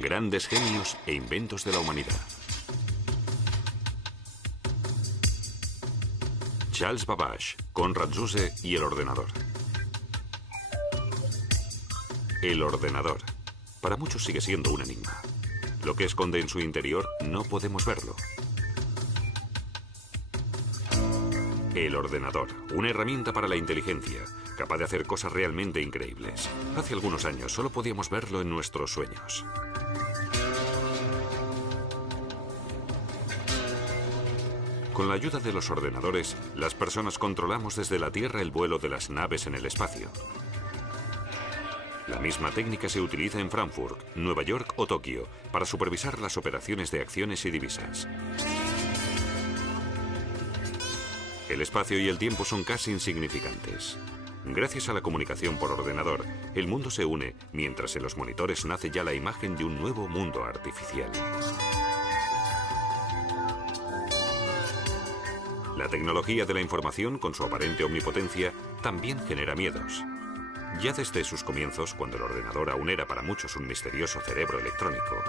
Grandes genios e inventos de la humanidad. Charles Babbage, Konrad Zuse y el ordenador. El ordenador. Para muchos sigue siendo un enigma. Lo que esconde en su interior no podemos verlo. El ordenador, una herramienta para la inteligencia, capaz de hacer cosas realmente increíbles. Hace algunos años solo podíamos verlo en nuestros sueños. Con la ayuda de los ordenadores, las personas controlamos desde la Tierra el vuelo de las naves en el espacio. La misma técnica se utiliza en Frankfurt, Nueva York o Tokio para supervisar las operaciones de acciones y divisas. El espacio y el tiempo son casi insignificantes. Gracias a la comunicación por ordenador, el mundo se une mientras en los monitores nace ya la imagen de un nuevo mundo artificial. La tecnología de la información, con su aparente omnipotencia, también genera miedos. Ya desde sus comienzos, cuando el ordenador aún era para muchos un misterioso cerebro electrónico.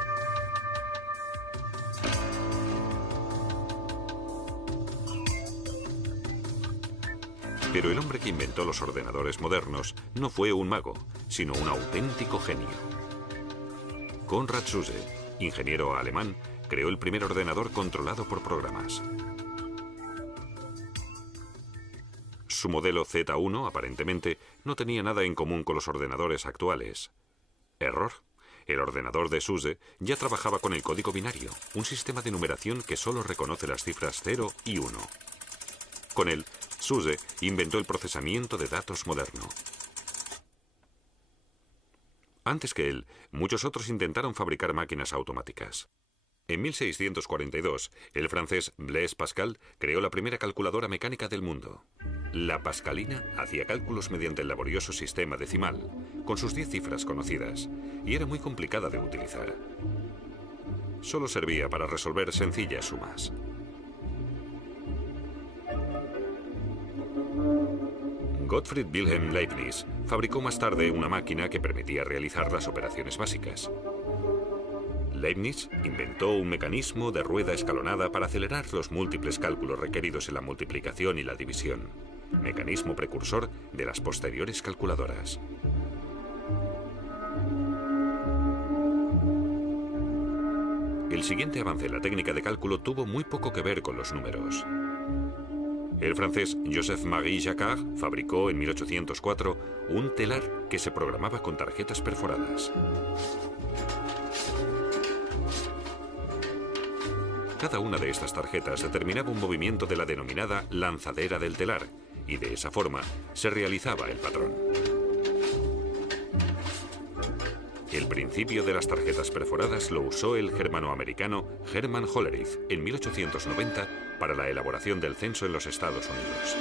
Pero el hombre que inventó los ordenadores modernos no fue un mago, sino un auténtico genio. Konrad Zuse, ingeniero alemán, creó el primer ordenador controlado por programas. Su modelo Z1, aparentemente, no tenía nada en común con los ordenadores actuales. Error. El ordenador de Zuse ya trabajaba con el código binario, un sistema de numeración que solo reconoce las cifras 0 y 1. Con él, Zuse inventó el procesamiento de datos moderno. Antes que él, muchos otros intentaron fabricar máquinas automáticas. En 1642, el francés Blaise Pascal creó la primera calculadora mecánica del mundo. La pascalina hacía cálculos mediante el laborioso sistema decimal, con sus 10 cifras conocidas, y era muy complicada de utilizar. Solo servía para resolver sencillas sumas. Gottfried Wilhelm Leibniz fabricó más tarde una máquina que permitía realizar las operaciones básicas. Leibniz inventó un mecanismo de rueda escalonada para acelerar los múltiples cálculos requeridos en la multiplicación y la división, mecanismo precursor de las posteriores calculadoras. El siguiente avance en la técnica de cálculo tuvo muy poco que ver con los números. El francés Joseph-Marie Jacquard fabricó en 1804 un telar que se programaba con tarjetas perforadas. Cada una de estas tarjetas determinaba un movimiento de la denominada lanzadera del telar, y de esa forma se realizaba el patrón. El principio de las tarjetas perforadas lo usó el germanoamericano Hermann Hollerith en 1890 para la elaboración del censo en los Estados Unidos.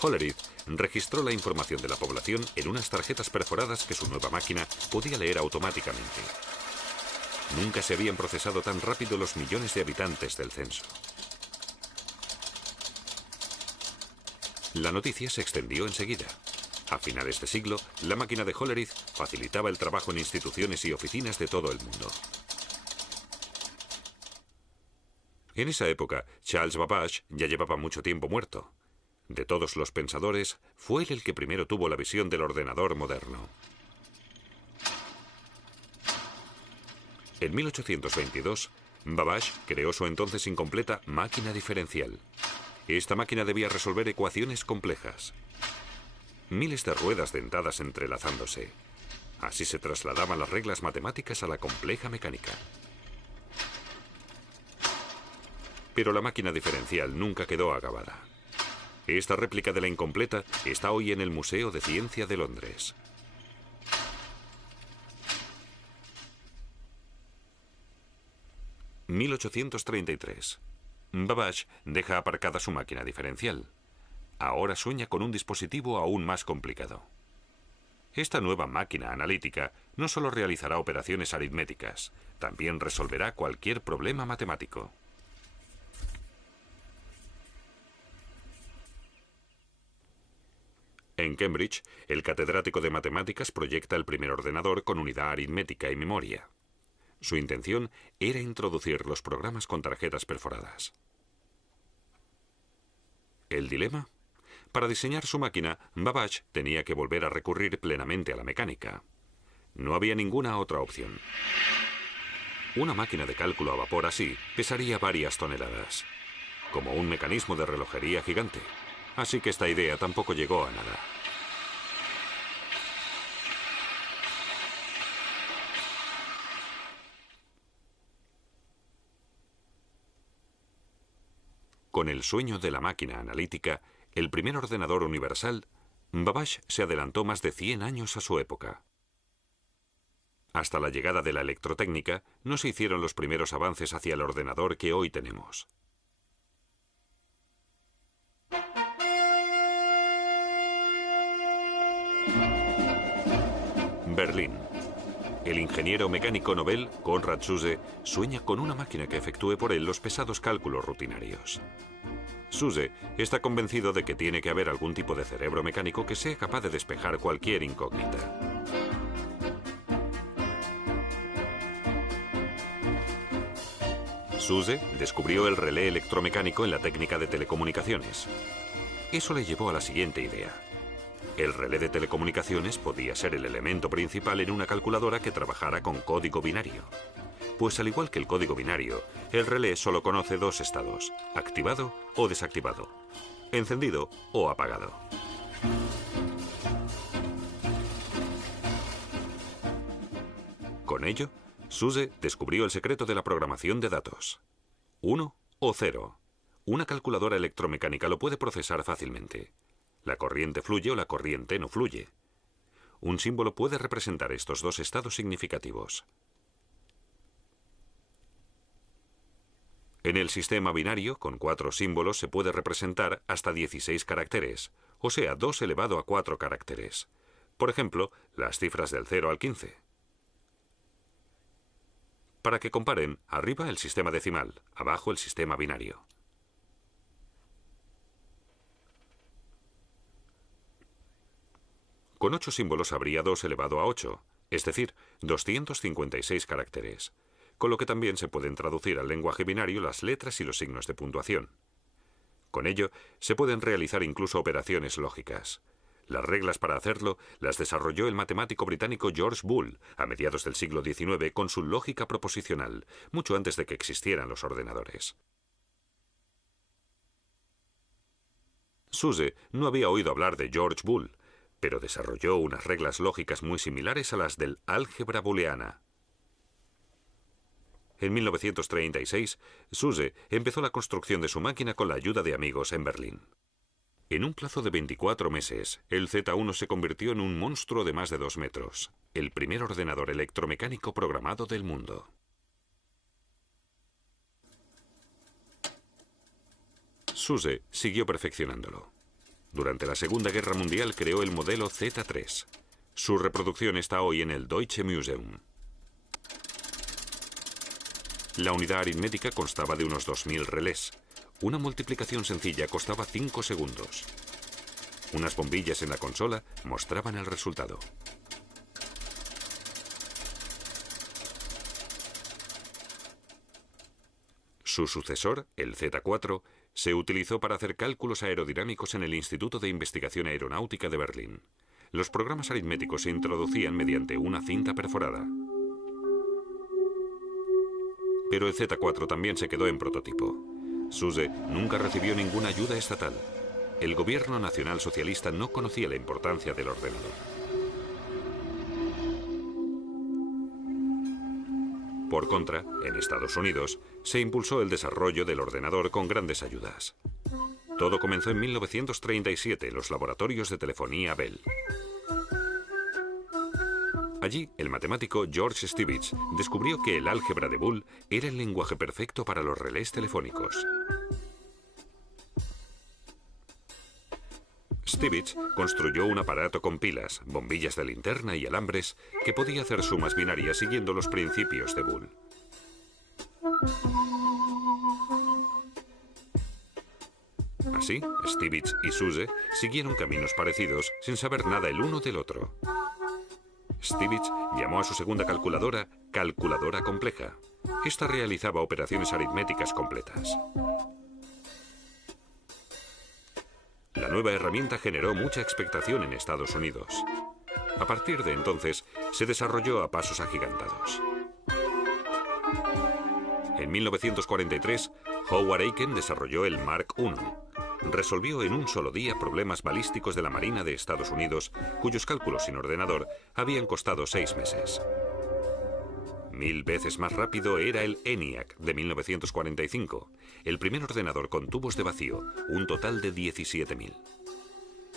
Hollerith registró la información de la población en unas tarjetas perforadas que su nueva máquina podía leer automáticamente. Nunca se habían procesado tan rápido los millones de habitantes del censo. La noticia se extendió enseguida. A finales de siglo, la máquina de Hollerith facilitaba el trabajo en instituciones y oficinas de todo el mundo. En esa época, Charles Babbage ya llevaba mucho tiempo muerto. De todos los pensadores, fue él el que primero tuvo la visión del ordenador moderno. En 1822, Babbage creó su entonces incompleta máquina diferencial. Esta máquina debía resolver ecuaciones complejas. Miles de ruedas dentadas entrelazándose. Así se trasladaban las reglas matemáticas a la compleja mecánica. Pero la máquina diferencial nunca quedó acabada. Esta réplica de la incompleta está hoy en el Museo de Ciencia de Londres. En 1833. Babbage deja aparcada su máquina diferencial. Ahora sueña con un dispositivo aún más complicado. Esta nueva máquina analítica no solo realizará operaciones aritméticas, también resolverá cualquier problema matemático. En Cambridge, el catedrático de matemáticas proyecta el primer ordenador con unidad aritmética y memoria. Su intención era introducir los programas con tarjetas perforadas. ¿El dilema? Para diseñar su máquina, Babbage tenía que volver a recurrir plenamente a la mecánica. No había ninguna otra opción. Una máquina de cálculo a vapor así pesaría varias toneladas, como un mecanismo de relojería gigante. Así que esta idea tampoco llegó a nada. Con el sueño de la máquina analítica, el primer ordenador universal, Babbage se adelantó más de 100 años a su época. Hasta la llegada de la electrotécnica, no se hicieron los primeros avances hacia el ordenador que hoy tenemos. Berlín. El ingeniero mecánico Nobel, Konrad Zuse, sueña con una máquina que efectúe por él los pesados cálculos rutinarios. Zuse está convencido de que tiene que haber algún tipo de cerebro mecánico que sea capaz de despejar cualquier incógnita. Zuse descubrió el relé electromecánico en la técnica de telecomunicaciones. Eso le llevó a la siguiente idea. El relé de telecomunicaciones podía ser el elemento principal en una calculadora que trabajara con código binario. Pues al igual que el código binario, el relé solo conoce dos estados, activado o desactivado, encendido o apagado. Con ello, Zuse descubrió el secreto de la programación de datos. 1 o 0. Una calculadora electromecánica lo puede procesar fácilmente. La corriente fluye o la corriente no fluye. Un símbolo puede representar estos dos estados significativos. En el sistema binario, con 4 símbolos, se puede representar hasta 16 caracteres, o sea, 2 elevado a 4 caracteres. Por ejemplo, las cifras del 0 al 15. Para que comparen, arriba el sistema decimal, abajo el sistema binario. Con 8 símbolos habría 2 elevado a 8, es decir, 256 caracteres, con lo que también se pueden traducir al lenguaje binario las letras y los signos de puntuación. Con ello, se pueden realizar incluso operaciones lógicas. Las reglas para hacerlo las desarrolló el matemático británico George Boole a mediados del siglo XIX con su lógica proposicional, mucho antes de que existieran los ordenadores. Zuse no había oído hablar de George Boole, pero desarrolló unas reglas lógicas muy similares a las del álgebra booleana. En 1936, Zuse empezó la construcción de su máquina con la ayuda de amigos en Berlín. En un plazo de 24 meses, el Z1 se convirtió en un monstruo de más de 2 metros, el primer ordenador electromecánico programado del mundo. Zuse siguió perfeccionándolo. Durante la Segunda Guerra Mundial creó el modelo Z3. Su reproducción está hoy en el Deutsche Museum. La unidad aritmética constaba de unos 2000 relés. Una multiplicación sencilla costaba 5 segundos. Unas bombillas en la consola mostraban el resultado. Su sucesor, el Z4, se utilizó para hacer cálculos aerodinámicos en el Instituto de Investigación Aeronáutica de Berlín. Los programas aritméticos se introducían mediante una cinta perforada. Pero el Z4 también se quedó en prototipo. Zuse nunca recibió ninguna ayuda estatal. El gobierno nacional socialista no conocía la importancia del ordenador. Por contra, en Estados Unidos, se impulsó el desarrollo del ordenador con grandes ayudas. Todo comenzó en 1937 en los laboratorios de telefonía Bell. Allí, el matemático George Stibitz descubrió que el álgebra de Boole era el lenguaje perfecto para los relés telefónicos. Stibitz construyó un aparato con pilas, bombillas de linterna y alambres que podía hacer sumas binarias siguiendo los principios de Boole. Así, Stibitz y Zuse siguieron caminos parecidos sin saber nada el uno del otro. Stibitz llamó a su segunda calculadora calculadora compleja. Esta realizaba operaciones aritméticas completas. La nueva herramienta generó mucha expectación en Estados Unidos. A partir de entonces, se desarrolló a pasos agigantados. En 1943, Howard Aiken desarrolló el Mark I. Resolvió en un solo día problemas balísticos de la Marina de Estados Unidos, cuyos cálculos sin ordenador habían costado 6 meses. 1000 veces más rápido era el ENIAC de 1945, el primer ordenador con tubos de vacío, un total de 17.000.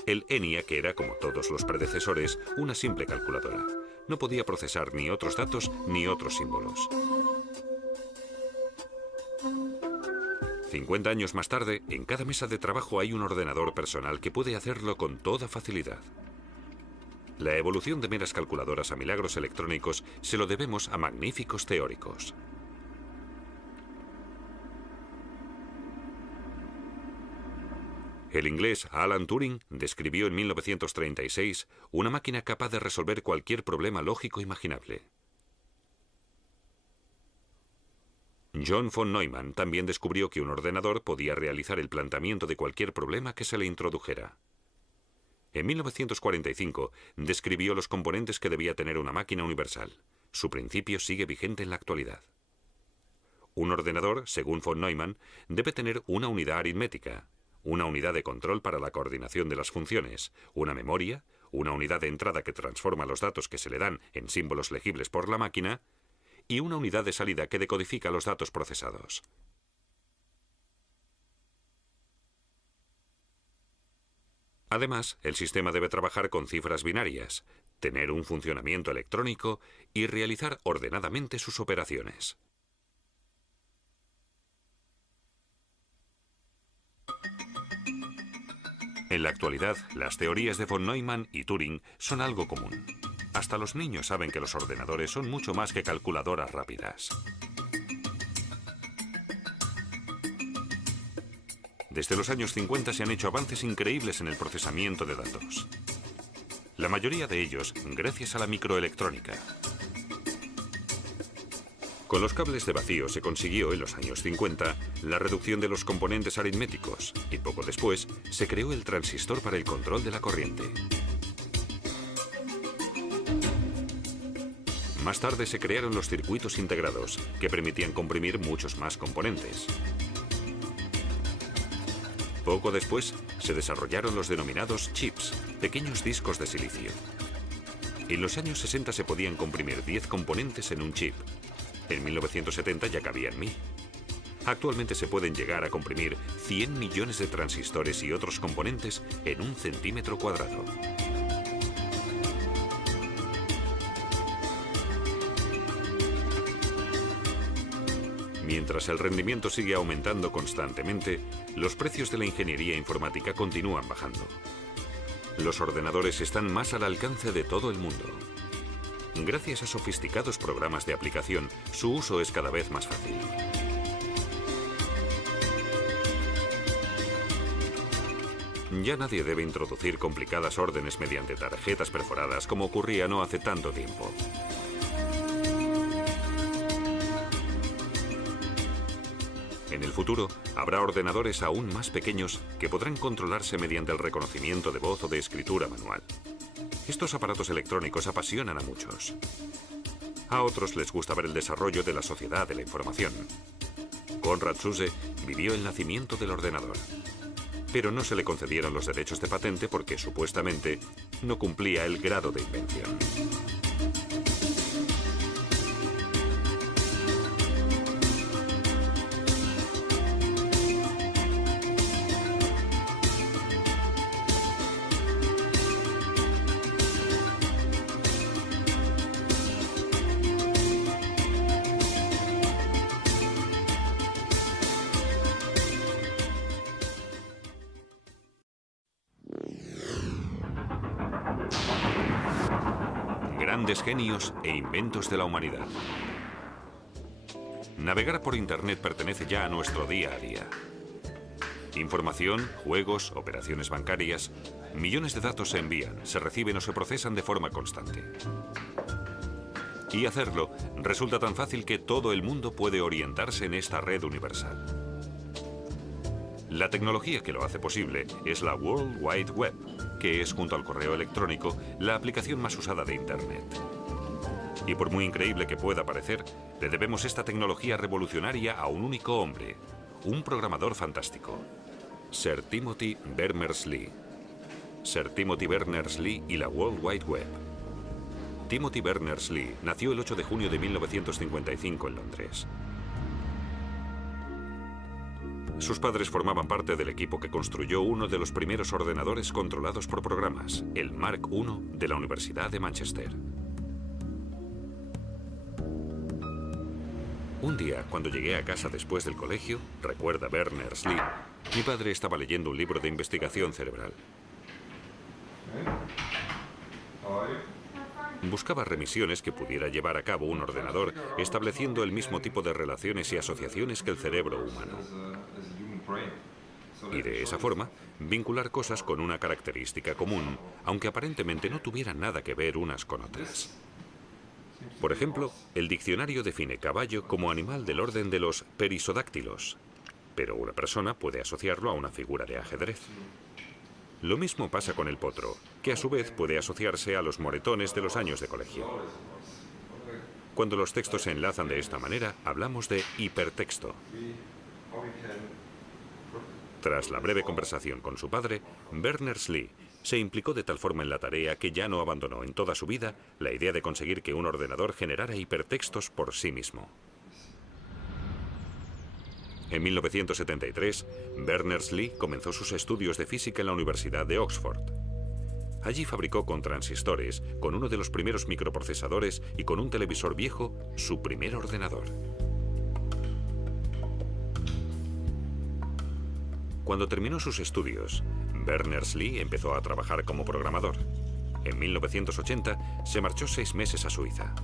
El ENIAC era, como todos los predecesores, una simple calculadora. No podía procesar ni otros datos ni otros símbolos. 50 años más tarde, en cada mesa de trabajo hay un ordenador personal que puede hacerlo con toda facilidad. La evolución de meras calculadoras a milagros electrónicos se lo debemos a magníficos teóricos. El inglés Alan Turing describió en 1936 una máquina capaz de resolver cualquier problema lógico imaginable. John von Neumann también descubrió que un ordenador podía realizar el planteamiento de cualquier problema que se le introdujera. En 1945 describió los componentes que debía tener una máquina universal. Su principio sigue vigente en la actualidad. Un ordenador, según von Neumann, debe tener una unidad aritmética, una unidad de control para la coordinación de las funciones, una memoria, una unidad de entrada que transforma los datos que se le dan en símbolos legibles por la máquina, y una unidad de salida que decodifica los datos procesados. Además, el sistema debe trabajar con cifras binarias, tener un funcionamiento electrónico y realizar ordenadamente sus operaciones. En la actualidad, las teorías de von Neumann y Turing son algo común. Hasta los niños saben que los ordenadores son mucho más que calculadoras rápidas. Desde los años 50 se han hecho avances increíbles en el procesamiento de datos. La mayoría de ellos gracias a la microelectrónica. Con los cables de vacío se consiguió en los años 50 la reducción de los componentes aritméticos y poco después se creó el transistor para el control de la corriente. Más tarde se crearon los circuitos integrados, que permitían comprimir muchos más componentes. Poco después se desarrollaron los denominados chips, pequeños discos de silicio. En los años 60 se podían comprimir 10 componentes en un chip. En 1970 ya cabían 1000. Actualmente se pueden llegar a comprimir 100 millones de transistores y otros componentes en 1 centímetro cuadrado. Mientras el rendimiento sigue aumentando constantemente, los precios de la ingeniería informática continúan bajando. Los ordenadores están más al alcance de todo el mundo. Gracias a sofisticados programas de aplicación, su uso es cada vez más fácil. Ya nadie debe introducir complicadas órdenes mediante tarjetas perforadas como ocurría no hace tanto tiempo. En el futuro, habrá ordenadores aún más pequeños que podrán controlarse mediante el reconocimiento de voz o de escritura manual. Estos aparatos electrónicos apasionan a muchos. A otros les gusta ver el desarrollo de la sociedad de la información. Konrad Zuse vivió el nacimiento del ordenador, pero no se le concedieron los derechos de patente porque supuestamente no cumplía el grado de invención. Grandes genios e inventos de la humanidad. Navegar por Internet pertenece ya a nuestro día a día. Información, juegos, operaciones bancarias. Millones de datos se envían, se reciben o se procesan de forma constante. Y hacerlo resulta tan fácil que todo el mundo puede orientarse en esta red universal. La tecnología que lo hace posible es la World Wide Web, que es, junto al correo electrónico, la aplicación más usada de Internet. Y por muy increíble que pueda parecer, le debemos esta tecnología revolucionaria a un único hombre, un programador fantástico, Sir Timothy Berners-Lee. Sir Timothy Berners-Lee y la World Wide Web. Timothy Berners-Lee nació el 8 de junio de 1955 en Londres. Sus padres formaban parte del equipo que construyó uno de los primeros ordenadores controlados por programas, el Mark I de la Universidad de Manchester. Un día, cuando llegué a casa después del colegio, recuerda Berners-Lee, mi padre estaba leyendo un libro de investigación cerebral. Buscaba remisiones que pudiera llevar a cabo un ordenador, estableciendo el mismo tipo de relaciones y asociaciones que el cerebro humano. Y de esa forma, vincular cosas con una característica común, aunque aparentemente no tuvieran nada que ver unas con otras. Por ejemplo, el diccionario define caballo como animal del orden de los perisodáctilos, pero una persona puede asociarlo a una figura de ajedrez. Lo mismo pasa con el potro, que a su vez puede asociarse a los moretones de los años de colegio. Cuando los textos se enlazan de esta manera, hablamos de hipertexto. Tras la breve conversación con su padre, Berners-Lee se implicó de tal forma en la tarea que ya no abandonó en toda su vida la idea de conseguir que un ordenador generara hipertextos por sí mismo. En 1973, Berners-Lee comenzó sus estudios de física en la Universidad de Oxford. Allí fabricó con transistores, con uno de los primeros microprocesadores y con un televisor viejo, su primer ordenador. Cuando terminó sus estudios, Berners-Lee empezó a trabajar como programador. En 1980 se marchó 6 meses a Suiza.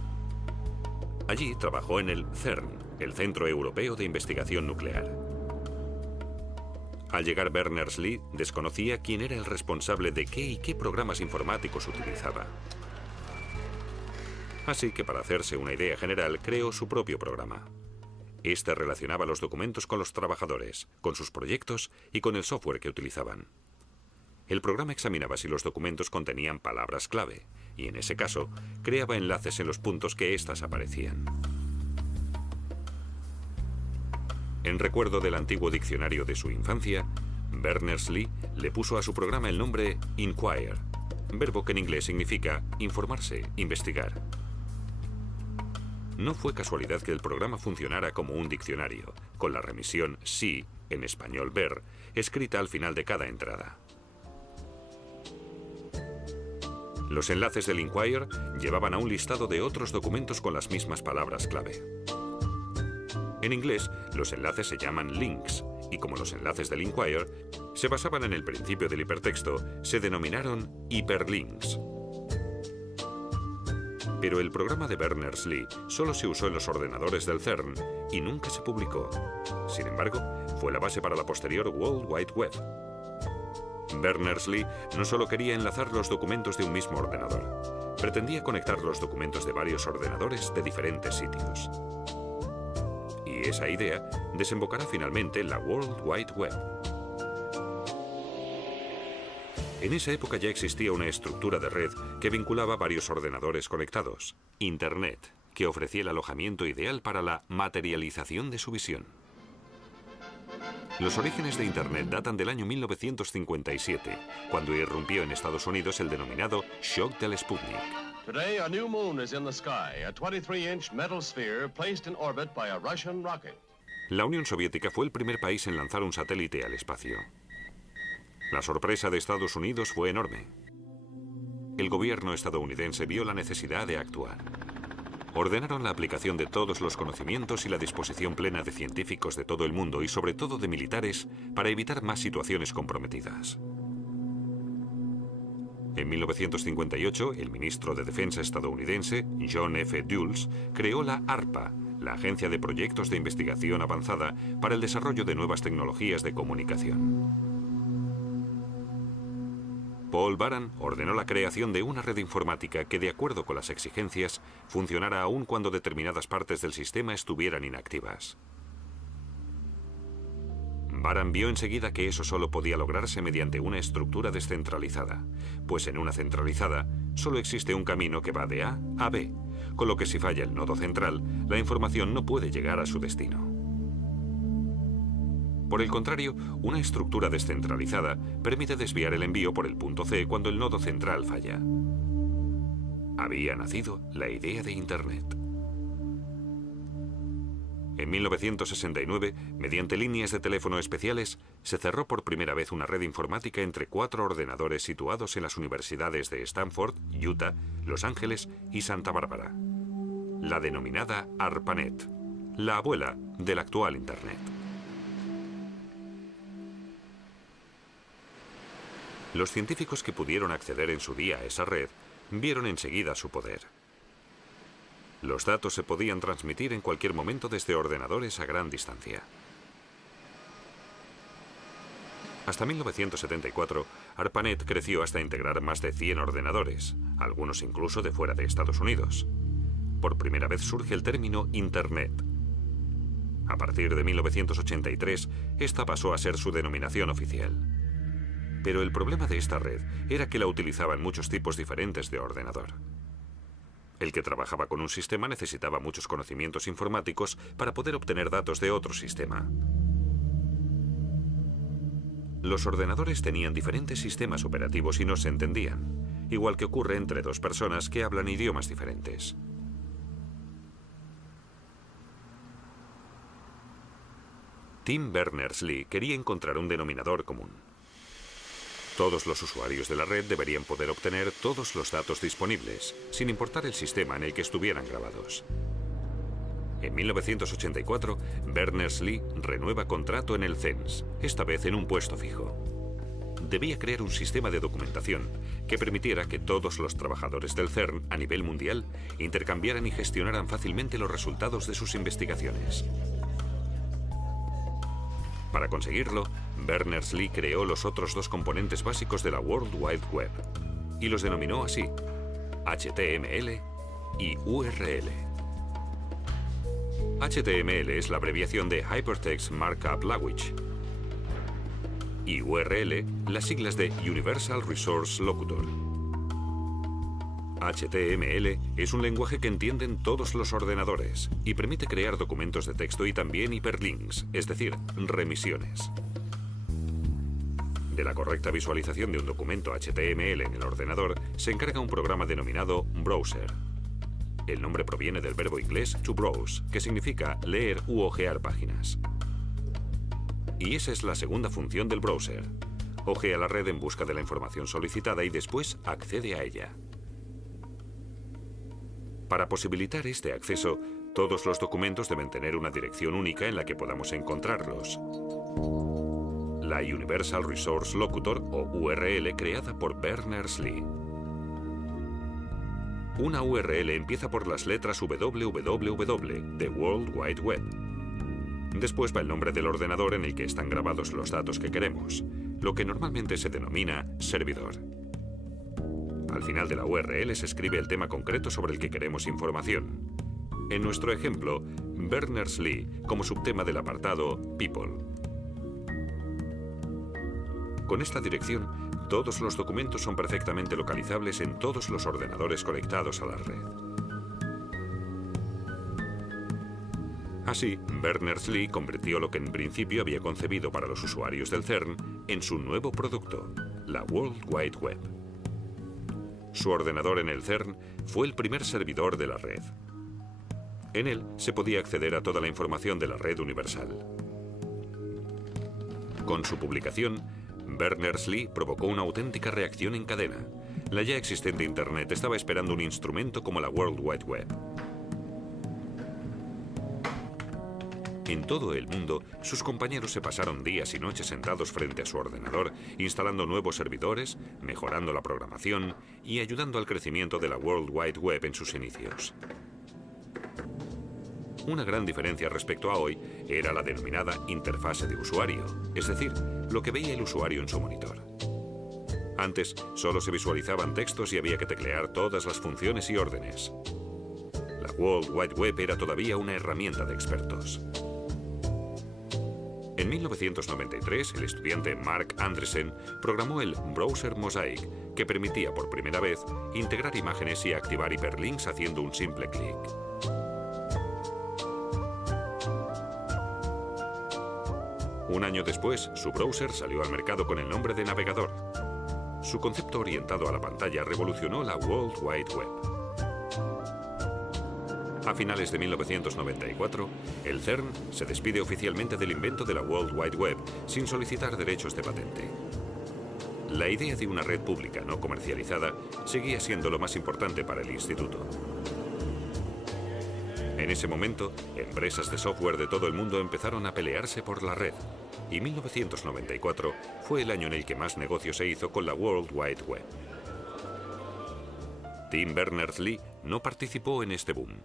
Allí trabajó en el CERN, el Centro Europeo de Investigación Nuclear. Al llegar Berners-Lee desconocía quién era el responsable de qué y qué programas informáticos utilizaba. Así que para hacerse una idea general creó su propio programa. Este relacionaba los documentos con los trabajadores, con sus proyectos y con el software que utilizaban. El programa examinaba si los documentos contenían palabras clave y, en ese caso, creaba enlaces en los puntos que éstas aparecían. En recuerdo del antiguo diccionario de su infancia, Berners-Lee le puso a su programa el nombre Inquire, verbo que en inglés significa informarse, investigar. No fue casualidad que el programa funcionara como un diccionario, con la remisión sí, en español ver, escrita al final de cada entrada. Los enlaces del Inquire llevaban a un listado de otros documentos con las mismas palabras clave. En inglés, los enlaces se llaman links, y como los enlaces del Inquire se basaban en el principio del hipertexto, se denominaron hiperlinks. Pero el programa de Berners-Lee solo se usó en los ordenadores del CERN y nunca se publicó. Sin embargo, fue la base para la posterior World Wide Web. Berners-Lee no solo quería enlazar los documentos de un mismo ordenador, pretendía conectar los documentos de varios ordenadores de diferentes sitios. Y esa idea desembocará finalmente en la World Wide Web. En esa época ya existía una estructura de red que vinculaba varios ordenadores conectados, Internet, que ofrecía el alojamiento ideal para la materialización de su visión. Los orígenes de Internet datan del año 1957, cuando irrumpió en Estados Unidos el denominado shock del Sputnik. Today, a new moon is in the sky, a 23-inch metal sphere placed in orbit by a Russian rocket. La Unión Soviética fue el primer país en lanzar un satélite al espacio. La sorpresa de Estados Unidos fue enorme. El gobierno estadounidense vio la necesidad de actuar. Ordenaron la aplicación de todos los conocimientos y la disposición plena de científicos de todo el mundo y sobre todo de militares para evitar más situaciones comprometidas. En 1958, el ministro de Defensa estadounidense, John F. Dulles, creó la ARPA, la agencia de proyectos de investigación avanzada para el desarrollo de nuevas tecnologías de comunicación. Paul Baran ordenó la creación de una red informática que, de acuerdo con las exigencias, funcionara aún cuando determinadas partes del sistema estuvieran inactivas. Baran vio enseguida que eso solo podía lograrse mediante una estructura descentralizada, pues en una centralizada solo existe un camino que va de A a B, con lo que si falla el nodo central, la información no puede llegar a su destino. Por el contrario, una estructura descentralizada permite desviar el envío por el punto C cuando el nodo central falla. Había nacido la idea de Internet. En 1969, mediante líneas de teléfono especiales, se cerró por primera vez una red informática entre 4 ordenadores situados en las universidades de Stanford, Utah, Los Ángeles y Santa Bárbara. La denominada ARPANET, la abuela del actual Internet. Los científicos que pudieron acceder en su día a esa red vieron enseguida su poder. Los datos se podían transmitir en cualquier momento desde ordenadores a gran distancia. Hasta 1974, ARPANET creció hasta integrar más de 100 ordenadores, algunos incluso de fuera de Estados Unidos. Por primera vez surge el término Internet. A partir de 1983, esta pasó a ser su denominación oficial. Pero el problema de esta red era que la utilizaban muchos tipos diferentes de ordenador. El que trabajaba con un sistema necesitaba muchos conocimientos informáticos para poder obtener datos de otro sistema. Los ordenadores tenían diferentes sistemas operativos y no se entendían, igual que ocurre entre dos personas que hablan idiomas diferentes. Tim Berners-Lee quería encontrar un denominador común. Todos los usuarios de la red deberían poder obtener todos los datos disponibles, sin importar el sistema en el que estuvieran grabados. En 1984, Berners-Lee renueva contrato en el CERN, esta vez en un puesto fijo. Debía crear un sistema de documentación que permitiera que todos los trabajadores del CERN a nivel mundial intercambiaran y gestionaran fácilmente los resultados de sus investigaciones. Para conseguirlo, Berners-Lee creó los otros dos componentes básicos de la World Wide Web y los denominó así: HTML y URL. HTML es la abreviación de Hypertext Markup Language y URL las siglas de Universal Resource Locator. HTML es un lenguaje que entienden todos los ordenadores y permite crear documentos de texto y también hiperlinks, es decir, remisiones. De la correcta visualización de un documento HTML en el ordenador se encarga un programa denominado Browser. El nombre proviene del verbo inglés to browse, que significa leer u hojear páginas. Y esa es la segunda función del browser. Hojea la red en busca de la información solicitada y después accede a ella. Para posibilitar este acceso, todos los documentos deben tener una dirección única en la que podamos encontrarlos. La Universal Resource Locator, o URL, creada por Berners-Lee. Una URL empieza por las letras www de World Wide Web. Después va el nombre del ordenador en el que están grabados los datos que queremos, lo que normalmente se denomina servidor. Al final de la URL se escribe el tema concreto sobre el que queremos información. En nuestro ejemplo, Berners-Lee como subtema del apartado People. Con esta dirección, todos los documentos son perfectamente localizables en todos los ordenadores conectados a la red. Así, Berners-Lee convirtió lo que en principio había concebido para los usuarios del CERN en su nuevo producto, la World Wide Web. Su ordenador en el CERN fue el primer servidor de la red. En él se podía acceder a toda la información de la red universal. Con su publicación, Berners-Lee provocó una auténtica reacción en cadena. La ya existente Internet estaba esperando un instrumento como la World Wide Web. En todo el mundo, sus compañeros se pasaron días y noches sentados frente a su ordenador, instalando nuevos servidores, mejorando la programación y ayudando al crecimiento de la World Wide Web en sus inicios. Una gran diferencia respecto a hoy era la denominada interfase de usuario, es decir, lo que veía el usuario en su monitor. Antes solo se visualizaban textos y había que teclear todas las funciones y órdenes. La World Wide Web era todavía una herramienta de expertos. En 1993, el estudiante Mark Andreessen programó el browser Mosaic, que permitía por primera vez integrar imágenes y activar hiperlinks haciendo un simple clic. Un año después, su browser salió al mercado con el nombre de navegador. Su concepto orientado a la pantalla revolucionó la World Wide Web. A finales de 1994, el CERN se despide oficialmente del invento de la World Wide Web sin solicitar derechos de patente. La idea de una red pública no comercializada seguía siendo lo más importante para el instituto. En ese momento, empresas de software de todo el mundo empezaron a pelearse por la red, y 1994 fue el año en el que más negocio se hizo con la World Wide Web. Tim Berners-Lee no participó en este boom.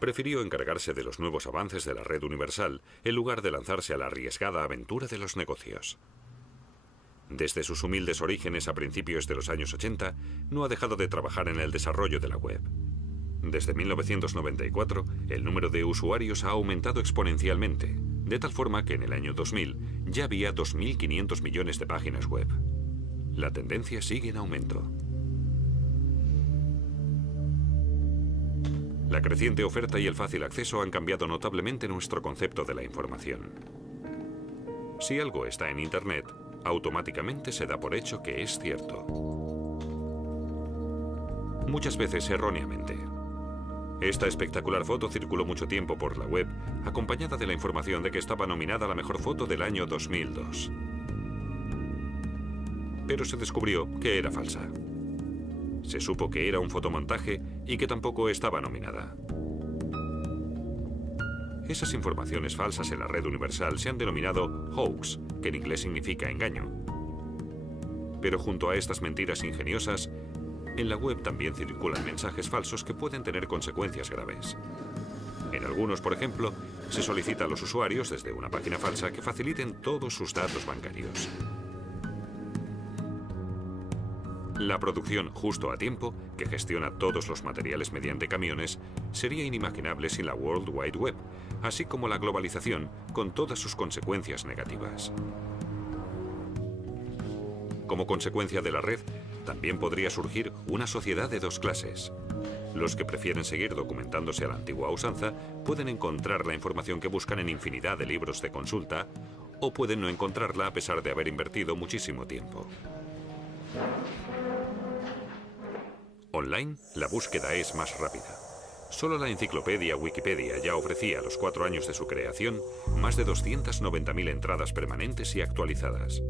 Prefirió encargarse de los nuevos avances de la red universal en lugar de lanzarse a la arriesgada aventura de los negocios. Desde sus humildes orígenes a principios de los años 80, no ha dejado de trabajar en el desarrollo de la web. Desde 1994, el número de usuarios ha aumentado exponencialmente, de tal forma que en el año 2000 ya había 2.500 millones de páginas web. La tendencia sigue en aumento. La creciente oferta y el fácil acceso han cambiado notablemente nuestro concepto de la información. Si algo está en Internet, automáticamente se da por hecho que es cierto. Muchas veces erróneamente. Esta espectacular foto circuló mucho tiempo por la web, acompañada de la información de que estaba nominada la mejor foto del año 2002. Pero se descubrió que era falsa. Se supo que era un fotomontaje y que tampoco estaba nominada. Esas informaciones falsas en la red universal se han denominado hoax, que en inglés significa engaño. Pero junto a estas mentiras ingeniosas, en la web también circulan mensajes falsos que pueden tener consecuencias graves. En algunos, por ejemplo, se solicita a los usuarios desde una página falsa que faciliten todos sus datos bancarios. La producción justo a tiempo, que gestiona todos los materiales mediante camiones, sería inimaginable sin la World Wide Web, así como la globalización con todas sus consecuencias negativas. Como consecuencia de la red, también podría surgir una sociedad de dos clases. Los que prefieren seguir documentándose a la antigua usanza pueden encontrar la información que buscan en infinidad de libros de consulta, o pueden no encontrarla a pesar de haber invertido muchísimo tiempo. Online, la búsqueda es más rápida. Solo la enciclopedia Wikipedia ya ofrecía a los 4 años de su creación más de 290.000 entradas permanentes y actualizadas,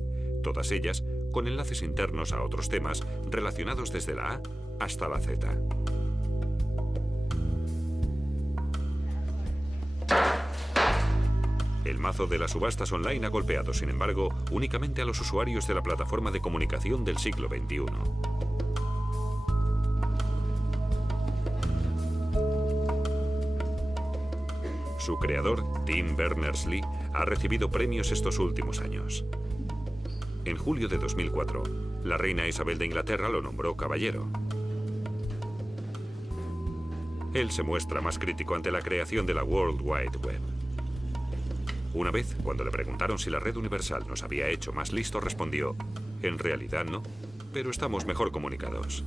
todas ellas con enlaces internos a otros temas relacionados desde la A hasta la Z. El mazo de las subastas online ha golpeado, sin embargo, únicamente a los usuarios de la plataforma de comunicación del siglo XXI. Su creador, Tim Berners-Lee, ha recibido premios estos últimos años. En julio de 2004, la reina Isabel de Inglaterra lo nombró caballero. Él se muestra más crítico ante la creación de la World Wide Web. Una vez, cuando le preguntaron si la red universal nos había hecho más listos, respondió: en realidad no, pero estamos mejor comunicados.